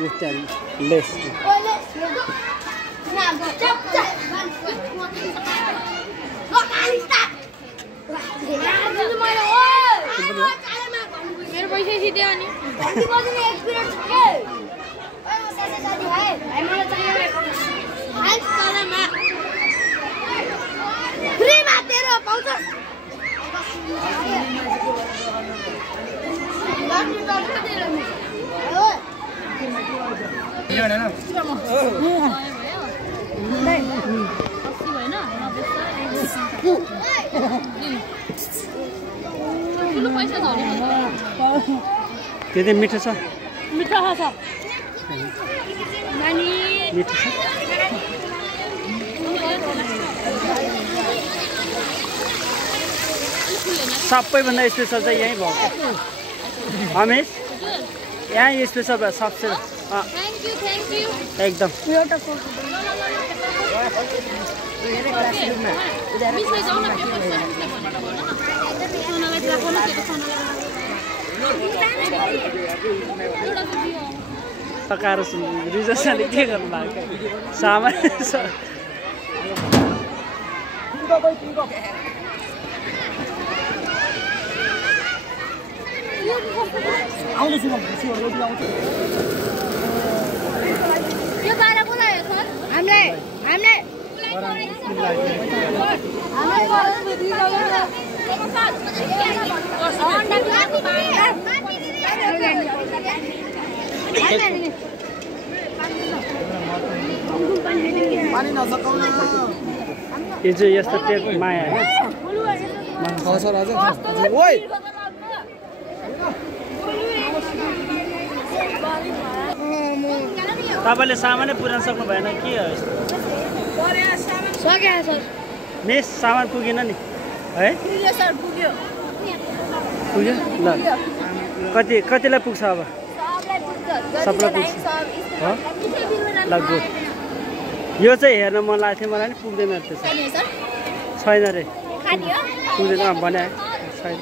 Usted les. मेरो पैसा सिधै अनि त्यति मिठो छ मिठो छ नानी मिठो छ सबैभन्दा स्पेसल चाहिँ यही भएको हमेश यहाँ स्पेसल भयो सबसे थ्यांक यू एकदम पकाएर रिजर्सले के गर्नु भएको सामान यो बारा बोलायो सर हामीले यो चाहिँ यस्तो टेप माया होइन तपाईँले सामानै पुर्याउन सक्नु भएन के हो मिस सामान पुगेन नि है पुग्यो ल कतिलाई पुग्छ अब सबलाई पुग्छ ल गुड यो चाहिँ हेर्न मन लागेको थियो मलाई नि पुग्दैन त्यसो छैन रे पुग्दैन भने छैन